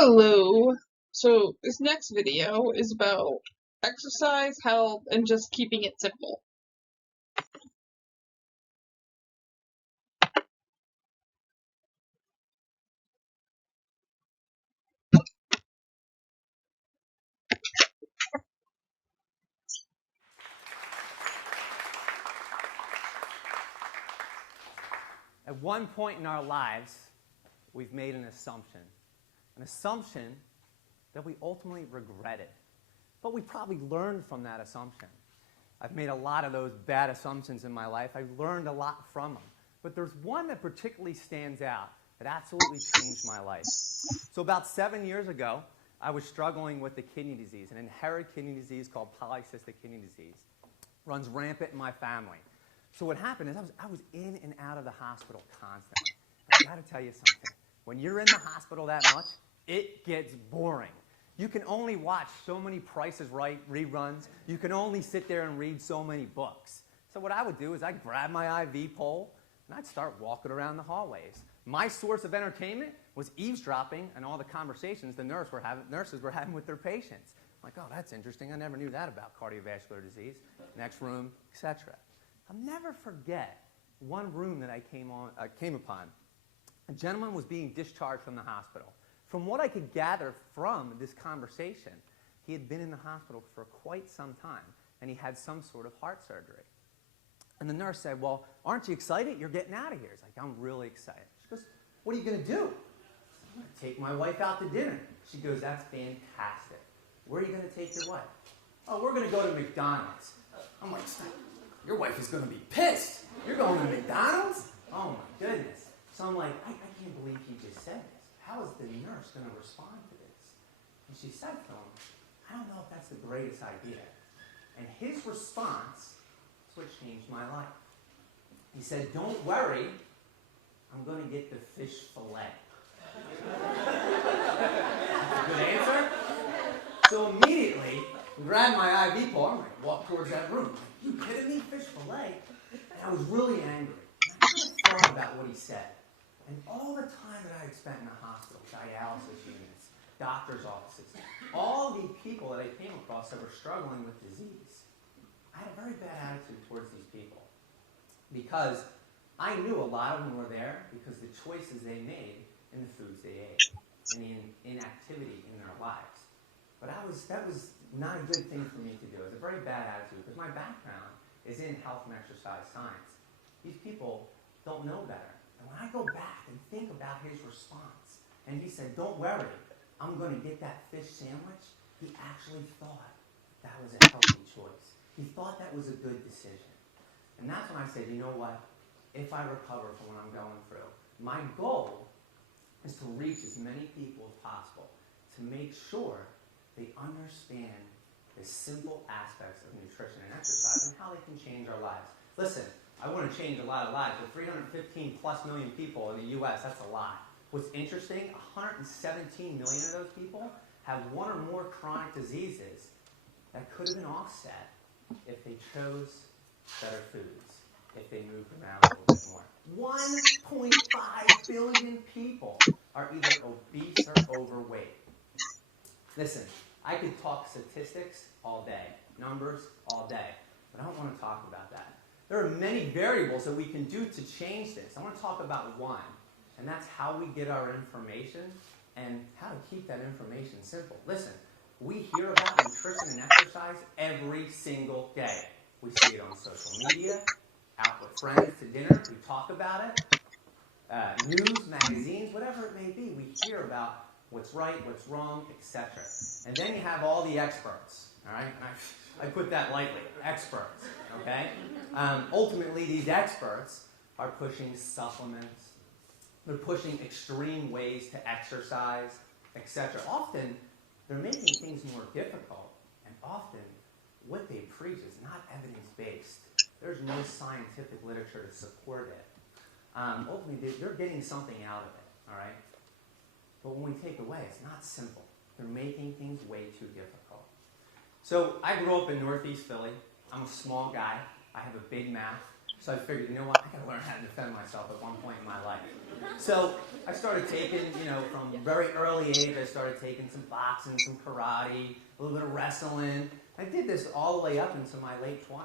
Hello. So this next video is about exercise, health, and just keeping it simple. At one point in our lives, we've made an assumption that we ultimately regretted. But we probably learned from that assumption. I've made a lot of those bad assumptions in my life. I've learned a lot from them. But there's one that particularly stands out that absolutely changed my life. So about 7 years ago, I was struggling with a kidney disease, an inherited kidney disease called polycystic kidney disease. Runs rampant in my family. So what happened is I was in and out of the hospital constantly. I got to tell you something. When you're in the hospital that much, it gets boring. You can only watch so many Price is Right reruns. You can only sit there and read so many books. So what I would do is I'd grab my IV pole and I'd start walking around the hallways. My source of entertainment was eavesdropping on all the conversations the nurses were having with their patients. I'm like, oh, that's interesting. I never knew that about cardiovascular disease. Next room, etc. I'll never forget one room that I came upon. A gentleman was being discharged from the hospital. From what I could gather from this conversation, he had been in the hospital for quite some time, and he had some sort of heart surgery. And the nurse said, well, aren't you excited? You're getting out of here. He's like, I'm really excited. She goes, what are you going to do? I'm going to take my wife out to dinner. She goes, that's fantastic. Where are you going to take your wife? Oh, we're going to go to McDonald's. I'm like, your wife is going to be pissed. You're going to McDonald's? Oh, my goodness. So I'm like, I can't believe he just said this. How is the nurse going to respond to this? And she said to him, I don't know if that's the greatest idea. And his response is what changed my life. He said, don't worry, I'm going to get the fish fillet. Good answer? So immediately, I grabbed my IV pole, I'm going to walk towards that room. You kidding me? Fish fillet? And I was really angry. I kind of thought about what he said. And all the time that I had spent in the hospital, dialysis units, doctor's offices, all the people that I came across that were struggling with disease, I had a very bad attitude towards these people. Because I knew a lot of them were there because the choices they made in the foods they ate and the inactivity in their lives. But that was not a good thing for me to do. It was a very bad attitude because my background is in health and exercise science. These people don't know better. And when I go back and think about his response, and he said, don't worry, I'm going to get that fish sandwich, he actually thought that was a healthy choice. He thought that was a good decision. And that's when I said, you know what? If I recover from what I'm going through, my goal is to reach as many people as possible to make sure they understand the simple aspects of nutrition and exercise and how they can change our lives. Listen, I want to change a lot of lives. With 315 plus million people in the U.S., that's a lot. What's interesting, 117 million of those people have one or more chronic diseases that could have been offset if they chose better foods, if they moved around a little bit more. 1.5 billion people are either obese or overweight. Listen, I could talk statistics all day, numbers all day, but I don't want to talk about that. There are many variables that we can do to change this. I want to talk about one, and that's how we get our information and how to keep that information simple. Listen, we hear about nutrition and exercise every single day. We see it on social media, out with friends to dinner, we talk about it, news, magazines, whatever it may be, we hear about what's right, what's wrong, etc. And then you have all the experts, all right? I put that lightly, experts, okay? Ultimately, these experts are pushing supplements. They're pushing extreme ways to exercise, etc. Often, they're making things more difficult, and often, what they preach is not evidence-based. There's no scientific literature to support it. Ultimately, they're getting something out of it, all right? But when we take away, it's not simple. They're making things way too difficult. So I grew up in Northeast Philly. I'm a small guy. I have a big mouth. So I figured, you know what, I gotta learn how to defend myself at one point in my life. So I started taking, from very early age, I started taking some boxing, some karate, a little bit of wrestling. I did this all the way up into my late 20s.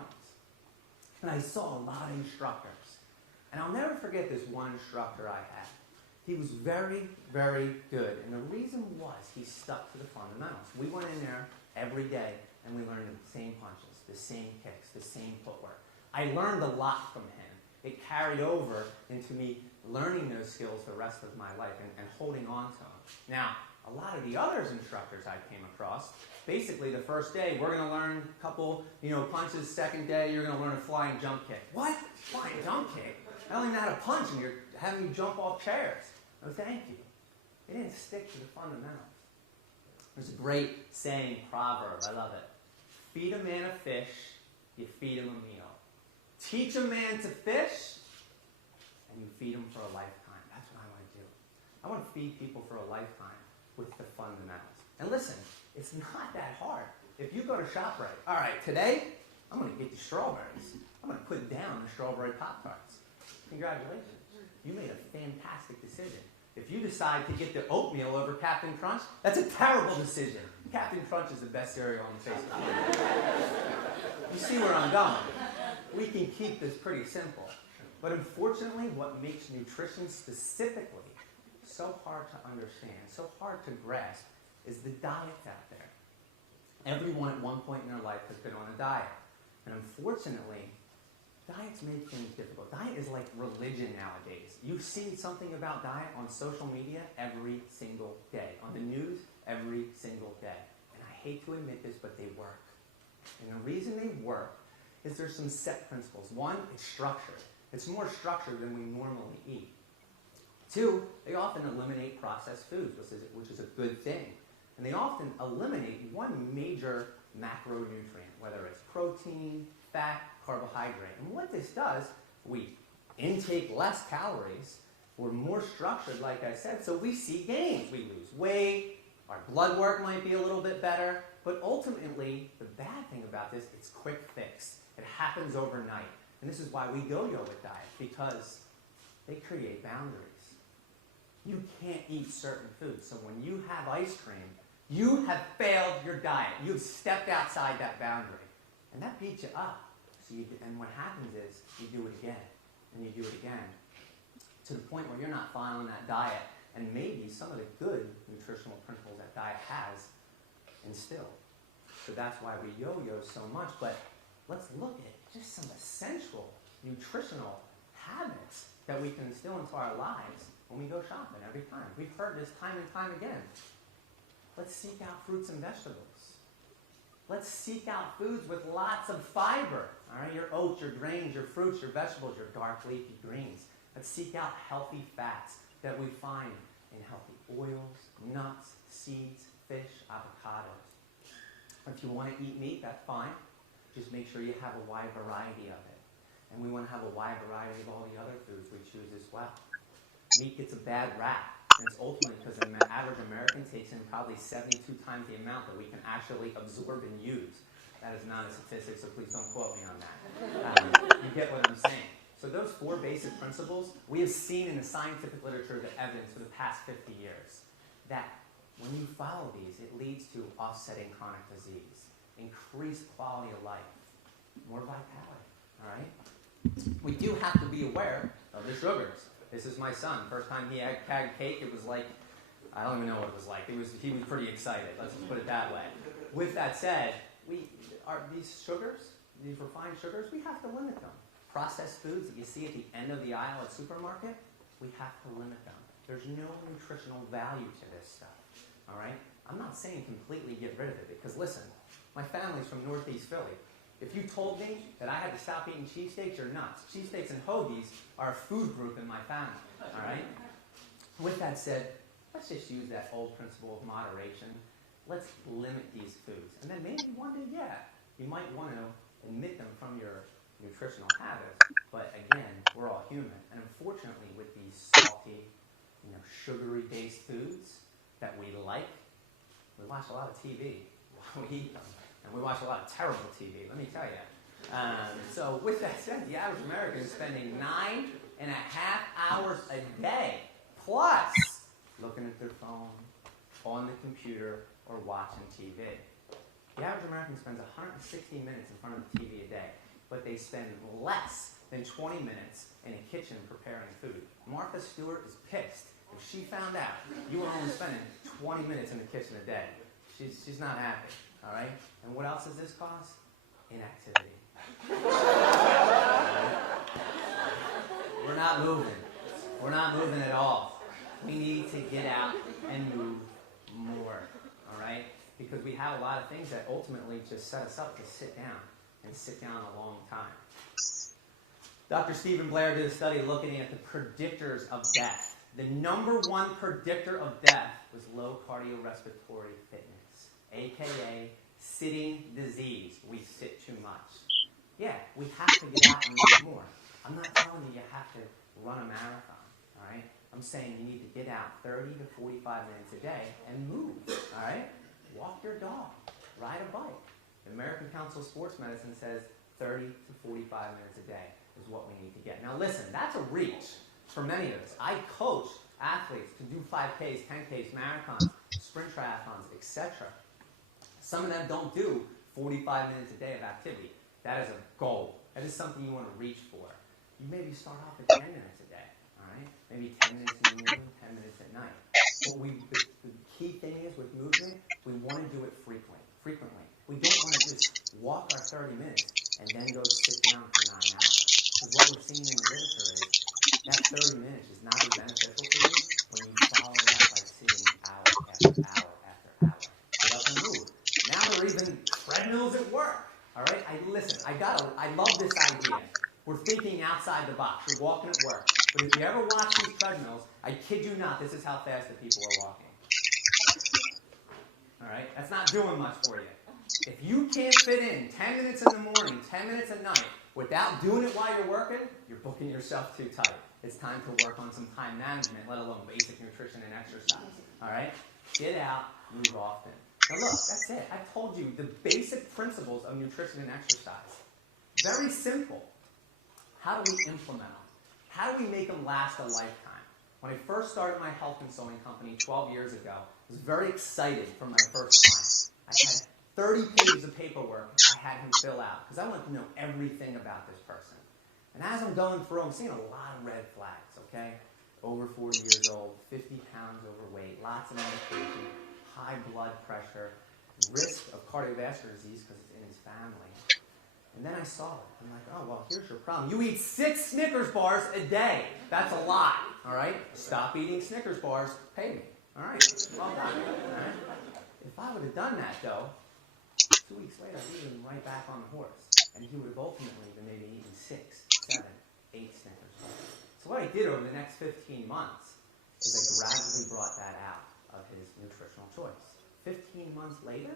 And I saw a lot of instructors. And I'll never forget this one instructor I had. He was very, very good. And the reason was he stuck to the fundamentals. We went in there every day and we learned the same punches, the same kicks, the same footwork. I learned a lot from him. It carried over into me learning those skills the rest of my life and holding on to them. Now, a lot of the other instructors I came across, basically the first day, we're going to learn a couple, punches. Second day, you're going to learn a flying jump kick. What? Flying jump kick? I don't even know how to punch, and you're having me jump off chairs. No, thank you. They didn't stick to the fundamentals. There's a great saying, proverb. I love it. Feed a man a fish, you feed him a meal. Teach a man to fish, and you feed him for a lifetime. That's what I want to do. I want to feed people for a lifetime with the fundamentals. And listen, it's not that hard. If you go to ShopRite, all right, today, I'm going to get you strawberries. I'm going to put down the strawberry Pop-Tarts. Congratulations. You made a fantastic decision. If you decide to get the oatmeal over Captain Crunch, that's a terrible decision. Captain Crunch is the best cereal on the face of the planet. You see where I'm going. We can keep this pretty simple. But unfortunately, what makes nutrition specifically so hard to understand, so hard to grasp, is the diets out there. Everyone at one point in their life has been on a diet. And unfortunately, diets make things difficult. Diet is like religion nowadays. You see something about diet on social media every single day. On the news, every single day. And I hate to admit this, but they work. And the reason they work is there's some set principles. One, it's structured. It's more structured than we normally eat. Two, they often eliminate processed foods, which is a good thing. And they often eliminate one major macronutrient, whether it's protein, fat, carbohydrate. And what this does, we intake less calories, we're more structured, like I said, so we see gains. We lose weight, our blood work might be a little bit better, but ultimately, the bad thing about this, it's quick fix. It happens overnight. And this is why we yo-yo with diet, because they create boundaries. You can't eat certain foods. So when you have ice cream, you have failed your diet. You've stepped outside that boundary. And that beats you up. And what happens is you do it again, and you do it again, to the point where you're not following that diet, and maybe some of the good nutritional principles that diet has instilled. So that's why we yo-yo so much. But let's look at just some essential nutritional habits that we can instill into our lives when we go shopping every time. We've heard this time and time again. Let's seek out fruits and vegetables. Let's seek out foods with lots of fiber. All right, your oats, your grains, your fruits, your vegetables, your dark leafy greens. Let's seek out healthy fats that we find in healthy oils, nuts, seeds, fish, avocados. If you want to eat meat, that's fine. Just make sure you have a wide variety of it. And we want to have a wide variety of all the other foods we choose as well. Meat gets a bad rap. And it's ultimately because an average American takes in probably 72 times the amount that we can actually absorb and use. That is not a statistic, so please don't quote me on that. You get what I'm saying. So those four basic principles, we have seen in the scientific literature the evidence for the past 50 years that when you follow these, it leads to offsetting chronic disease, increased quality of life, more vitality, all right? We do have to be aware of the sugars. This is my son. First time he had cake, it was like, I don't even know what it was like. He was pretty excited. Let's just put it that way. With that said, these sugars, these refined sugars, we have to limit them. Processed foods that you see at the end of the aisle at supermarket, we have to limit them. There's no nutritional value to this stuff. All right? I'm not saying completely get rid of it because listen, my family's from Northeast Philly. If you told me that I had to stop eating cheesesteaks, you're nuts. Cheesesteaks and hoagies are a food group in my family. All right? With that said, let's just use that old principle of moderation. Let's limit these foods. And then maybe one day, you might want to omit them from your nutritional habits. But again, we're all human. And unfortunately, with these salty, sugary-based foods that we like, we watch a lot of TV while we eat them. And we watch a lot of terrible TV, let me tell you. So with that said, the average American is spending 9.5 hours a day, plus looking at their phone, on the computer, or watching TV. The average American spends 160 minutes in front of the TV a day, but they spend less than 20 minutes in a kitchen preparing food. Martha Stewart is pissed. If she found out you were only spending 20 minutes in the kitchen a day, she's not happy, all right? And what else does this cause? Inactivity. We're not moving. We're not moving at all. We need to get out and move more, all right? Because we have a lot of things that ultimately just set us up to sit down and sit down a long time. Dr. Stephen Blair did a study looking at the predictors of death. The number one predictor of death was low cardiorespiratory fitness, aka sitting disease. We sit too much. Yeah, we have to get out and move more. I'm not telling you have to run a marathon, all right? I'm saying you need to get out 30 to 45 minutes a day and move, all right? Walk your dog, ride a bike. The American Council of Sports Medicine says 30 to 45 minutes a day is what we need to get. Now listen, that's a reach for many of us. I coach athletes to do 5Ks, 10Ks, marathons, sprint triathlons, etc. Some of them don't do 45 minutes a day of activity. That is a goal. That is something you want to reach for. You maybe start off at 10 minutes a day, all right? Maybe 10 minutes in the morning, 10 minutes at night. But the key thing is with movement, we want to do it frequently. We don't want to just walk our 30 minutes and then go sit down for 9 hours. Because what we're seeing in the literature is that 30 minutes is not as beneficial for you when you follow it up by sitting hour after hour after hour. Get up and move. Now there are even treadmills at work. All right? I love this idea. We're thinking outside the box. You're walking at work. But if you ever watch these treadmills, I kid you not, this is how fast the people are walking. All right? That's not doing much for you. If you can't fit in 10 minutes in the morning, 10 minutes at night, without doing it while you're working, you're booking yourself too tight. It's time to work on some time management, let alone basic nutrition and exercise. All right? Get out, move often. Now look, that's it. I told you the basic principles of nutrition and exercise. Very simple. How do we implement them? How do we make them last a lifetime? When I first started my health consulting company 12 years ago, I was very excited for my first client. I had 30 pages of paperwork I had him fill out because I wanted to know everything about this person. And as I'm going through, I'm seeing a lot of red flags, okay? Over 40 years old, 50 pounds overweight, lots of medication, high blood pressure, risk of cardiovascular disease because it's in his family. And then I saw it. I'm like, oh, well, here's your problem. You eat 6 Snickers bars a day. That's a lot, all right? Stop eating Snickers bars. Pay me, all right? Well done, all right? If I would have done that, though, 2 weeks later, he would have been right back on the horse. And he would have ultimately been maybe eating 6, 7, 8 Snickers bars. So what I did over the next 15 months is I gradually brought that out of his nutritional choice. 15 months later,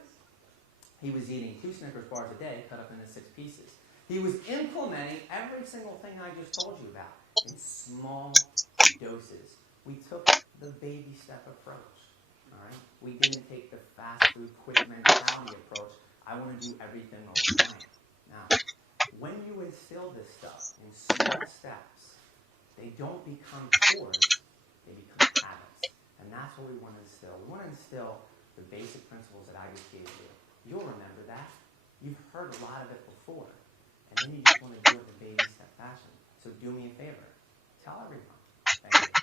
he was eating 2 Snickers bars a day, cut up into 6 pieces. He was implementing every single thing I just told you about in small doses. We took the baby step approach. All right? We didn't take the fast food, quick mentality approach. I want to do everything overnight. Now, when you instill this stuff in small steps, they don't become chores, they become habits. And that's what we want to instill. We want to instill the basic principles that I just gave you. You'll remember that. You've heard a lot of it before. And then you just want to do it in baby step fashion. So do me a favor. Tell everyone. Thank you.